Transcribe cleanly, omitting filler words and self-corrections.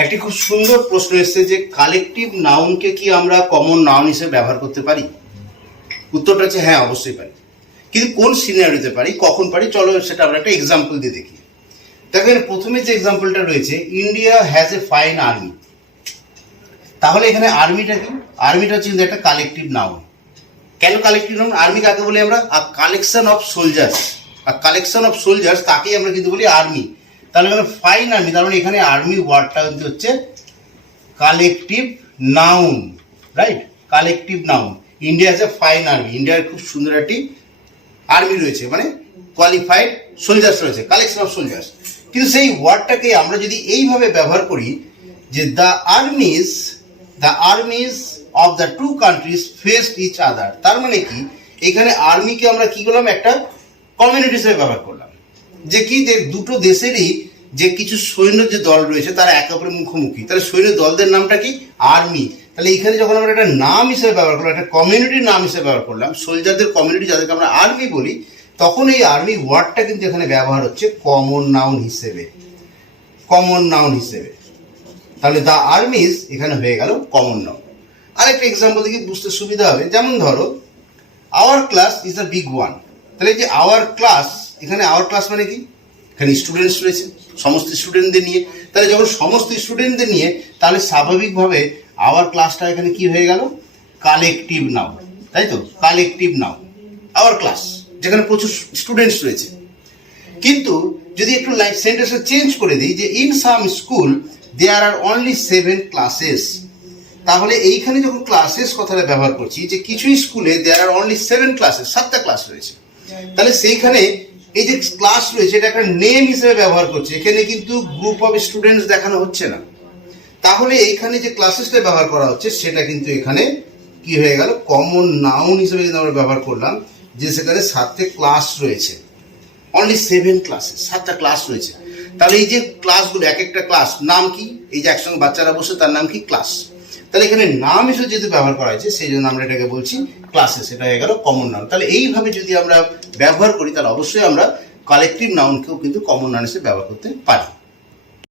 একটি খুব সুন্দর প্রশ্ন এসেছে যে কালেকটিভ নাউনকে কি আমরা কমন নাউন হিসেবে ব্যবহার করতে পারি? উত্তরটা হচ্ছে হ্যাঁ, অবশ্যই পারি। কিন্তু কোন সিনারিওতে পারি, কখন পারি, চলো সেটা আমরা একটা এক্সাম্পল দিয়ে দেখি। দেখেন, প্রথমে যে এক্সাম্পলটা রয়েছে, India has a fine army. তাহলে এখানে আর্মিটা কি? আর্মিটা হচ্ছে কিন্তু একটা কালেকটিভ নাউন। কেন কালেকটিভ নাউন? আর্মি কাকে বলি আমরা? A collection of soldiers. আর কালেকশন অফ সোলজার্স তাকেই আমরা কিন্তু বলি আর্মি। তাহলে এখানে ফাইন আর্মি, তার মানে এখানে আর্মি ওয়ার্ডটা কিন্তু হচ্ছে collective noun, right? Collective noun. India has a fine army, ইন্ডিয়ার খুব সুন্দর একটি আর্মি রয়েছে, মানে কোয়ালিফাইড সোলজার্স রয়েছে, কালেকশন অফ সোলজার্স। কিন্তু সেই ওয়ার্ডটাকে আমরা যদি এইভাবে ব্যবহার করি যে the armies of the two countries faced each other, তার মানে কি এখানে আর্মিকে আমরা কি করলাম? একটা কমিউনিটি হিসেবে ব্যবহার করলাম। যে কি, যে দুটো দেশেরই যে কিছু সৈন্য যে দল রয়েছে তারা একে অপরের মুখোমুখি, তাহলে সৈন্য দলদের নামটা কি? আর্মি। তাহলে এখানে যখন আমরা একটা নাম হিসেবে ব্যবহার করলাম, একটা কমিউনিটির নাম হিসেবে ব্যবহার করলাম, সোলজারদের কমিউনিটি যাদেরকে আমরা আর্মি বলি, তখন এই আর্মি ওয়ার্ডটা কিন্তু এখানে ব্যবহার হচ্ছে কমন নাউন হিসেবে। কমন নাউন হিসেবে। তাহলে দ্য আর্মিজ এখানে হয়ে গেল কমন নাউন। আরেকটা এক্সাম্পল দেখি, বুঝতে সুবিধা হবে। যেমন ধরো, our class is a big one. তাহলে যে আওয়ার ক্লাস, এখানে আওয়ার ক্লাস মানে কি? এখানে স্টুডেন্টস রয়েছে, সমস্ত স্টুডেন্টদের নিয়ে। তাহলে যখন সমস্ত স্টুডেন্টদের নিয়ে, তাহলে স্বাভাবিকভাবে আওয়ার ক্লাসটা এখানে কি হয়ে গেল? কালেকটিভ নাউন, তাই তো? কালেকটিভ নাউন আওয়ার ক্লাস, যেখানে প্রচুর স্টুডেন্টস রয়েছে। কিন্তু যদি একটু লাইক সেন্টেন্সটা চেঞ্জ করে দিই যে in some school there are only 7 classes, তাহলে এইখানে যখন ক্লাসেস কথাটা ব্যবহার করছি, যে কিছু স্কুলে দেয়ার আর অনলি 7 ক্লাসেস, 7টা ক্লাস রয়েছে, তাহলে সেইখানে এই যে ক্লাস রয়েছে এটা একটা নেম হিসেবে ব্যবহার করছে, এখানে কিন্তু গ্রুপ অফ স্টুডেন্টস দেখানো হচ্ছে না। তাহলে এইখানে যে ক্লাসেসটা ব্যবহার করা হচ্ছে সেটা কিন্তু এখানে কি হয়ে গেল? কমন নাউন হিসেবে কিন্তু আমরা ব্যবহার করলাম, যে সেখানে 7টে ক্লাস রয়েছে, অনলি 7 ক্লাসেস, 7টা ক্লাস রয়েছে। তাহলে এই যে ক্লাসগুলো, এক একটা ক্লাস নাম কি? এই যে একসঙ্গে বাচ্চারা বসে, তার নাম কি? ক্লাস। তাহলে এখানে নাম হিসেবে যেহেতু ব্যবহার করা হয়েছে, সেই জন্য আমরা এটাকে বলছি ক্লাসেস। এটা হয়ে গেল কমন নাউন। তাহলে এইভাবে যদি আমরা ব্যবহার করি, তাহলে অবশ্যই আমরা কালেকটিভ নাউনকেও কিন্তু কমন নাউন হিসেবে ব্যবহার করতে পারি।